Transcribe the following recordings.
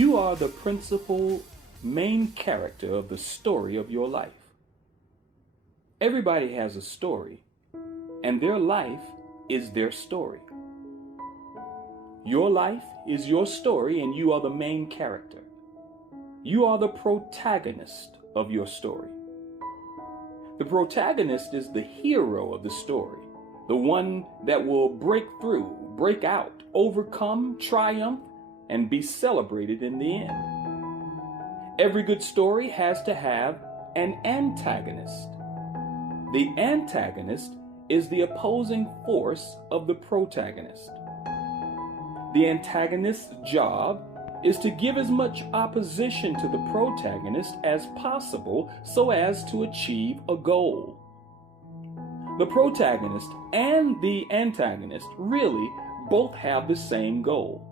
You are the principal main character of the story of your life. Everybody has a story, and their life is their story. Your life is your story, and you are the main character. You are the protagonist of your story. The protagonist is the hero of the story, the one that will break through, break out, overcome, triumph, and be celebrated in the end. Every good story has to have an antagonist. The antagonist is the opposing force of the protagonist. The antagonist's job is to give as much opposition to the protagonist as possible so as to achieve a goal. The protagonist and the antagonist really both have the same goal.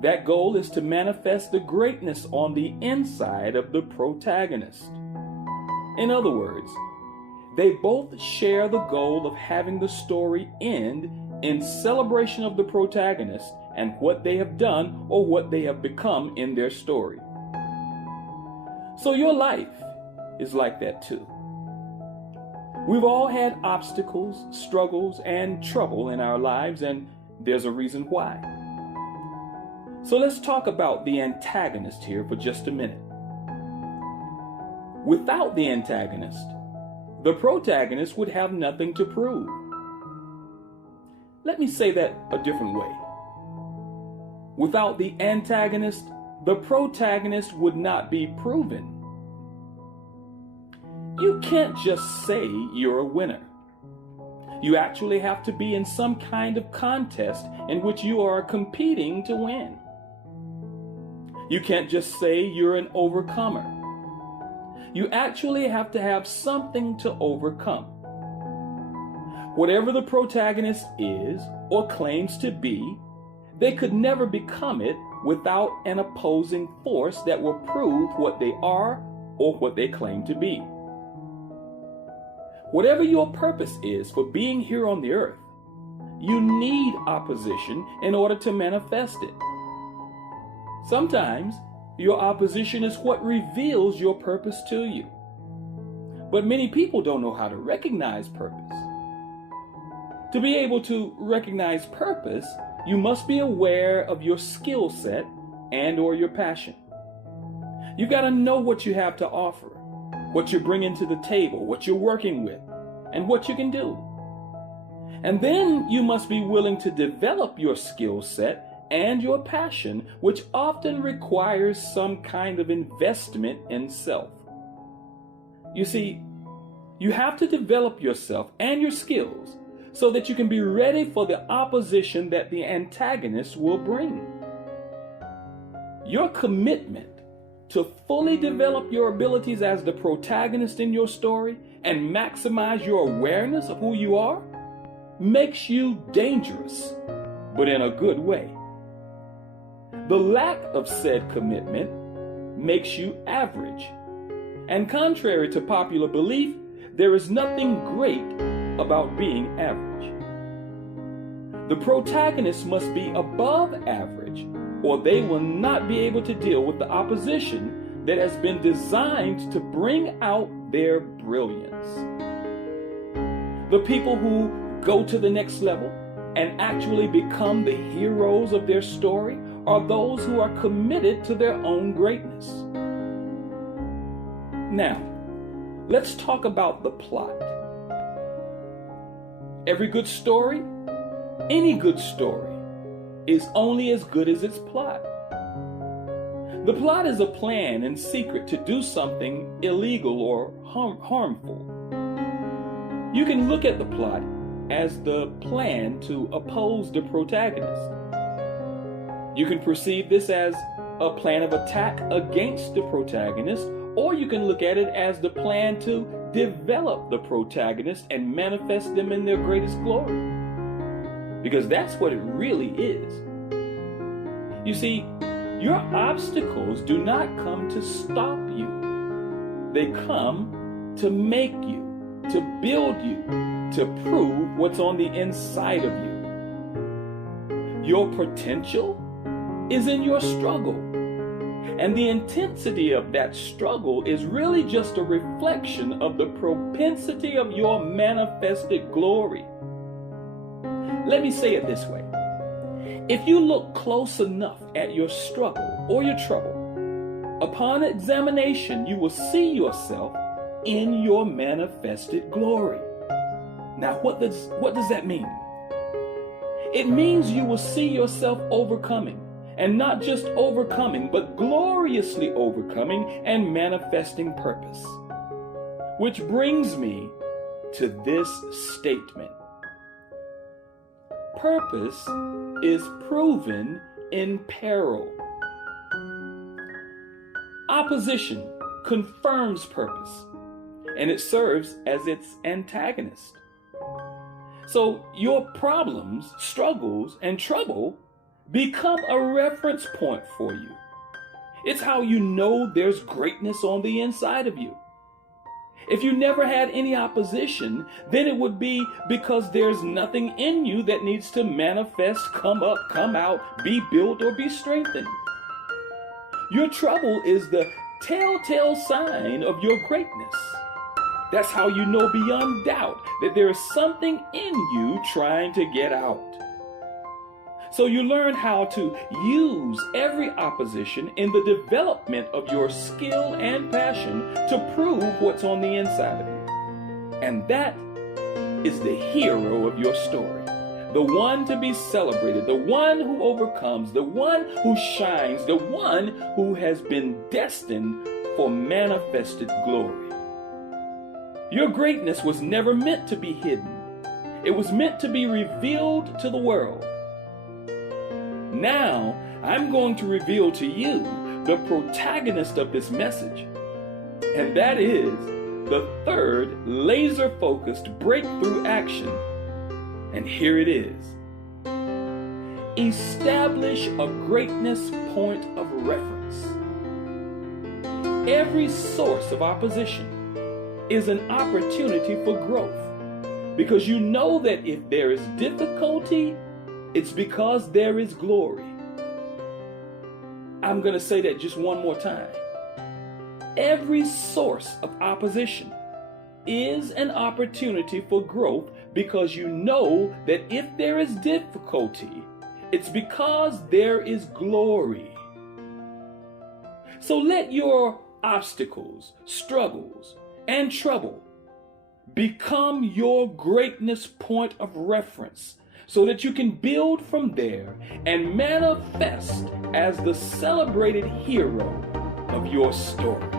That goal is to manifest the greatness on the inside of the protagonist. In other words, they both share the goal of having the story end in celebration of the protagonist and what they have done or what they have become in their story. So your life is like that too. We've all had obstacles, struggles, and trouble in our lives, and there's a reason why. So let's talk about the antagonist here for just a minute. Without the antagonist, the protagonist would have nothing to prove. Let me say that a different way. Without the antagonist, the protagonist would not be proven. You can't just say you're a winner. You actually have to be in some kind of contest in which you are competing to win. You can't just say you're an overcomer. You actually have to have something to overcome. Whatever the protagonist is or claims to be, they could never become it without an opposing force that will prove what they are or what they claim to be. Whatever your purpose is for being here on the earth, you need opposition in order to manifest it. Sometimes your opposition is what reveals your purpose to you. But many people don't know how to recognize purpose. To be able to recognize purpose, you must be aware of your skill set and or your passion. You've got to know what you have to offer, what you're bringing to the table, what you're working with, and what you can do. And then you must be willing to develop your skill set and your passion, which often requires some kind of investment in self. You see, you have to develop yourself and your skills so that you can be ready for the opposition that the antagonist will bring. Your commitment to fully develop your abilities as the protagonist in your story and maximize your awareness of who you are makes you dangerous, but in a good way. The lack of said commitment makes you average. And contrary to popular belief, there is nothing great about being average. The protagonist must be above average, or they will not be able to deal with the opposition that has been designed to bring out their brilliance. The people who go to the next level and actually become the heroes of their story are those who are committed to their own greatness. Now, let's talk about the plot. Every good story, any good story, is only as good as its plot. The plot is a plan in secret to do something illegal or harmful. You can look at the plot as the plan to oppose the protagonist. You can perceive this as a plan of attack against the protagonist, or you can look at it as the plan to develop the protagonist and manifest them in their greatest glory. Because that's what it really is. You see, your obstacles do not come to stop you. They come to make you, to build you, to prove what's on the inside of you. Your potential is in your struggle. And the intensity of that struggle is really just a reflection of the propensity of your manifested glory. Let me say it this way. If you look close enough at your struggle or your trouble, upon examination, you will see yourself in your manifested glory. Now, what does that mean? It means you will see yourself overcoming, and not just overcoming, but gloriously overcoming and manifesting purpose. Which brings me to this statement. Purpose is proven in peril. Opposition confirms purpose, and it serves as its antagonist. So your problems, struggles, and trouble become a reference point for you. It's how you know there's greatness on the inside of you. If you never had any opposition, then it would be because there's nothing in you that needs to manifest, come up, come out, be built, or be strengthened. Your trouble is the telltale sign of your greatness. That's how you know beyond doubt that there is something in you trying to get out. So you learn how to use every opposition in the development of your skill and passion to prove what's on the inside of you. And that is the hero of your story. The one to be celebrated, the one who overcomes, the one who shines, the one who has been destined for manifested glory. Your greatness was never meant to be hidden. It was meant to be revealed to the world. Now, I'm going to reveal to you the protagonist of this message, and that is the third laser-focused breakthrough action. And here it is. Establish a greatness point of reference. Every source of opposition is an opportunity for growth, because you know that if there is difficulty, it's because there is glory. I'm going to say that just one more time. Every source of opposition is an opportunity for growth, because you know that if there is difficulty, it's because there is glory. So let your obstacles, struggles, and trouble become your greatness point of reference, so that you can build from there and manifest as the celebrated hero of your story.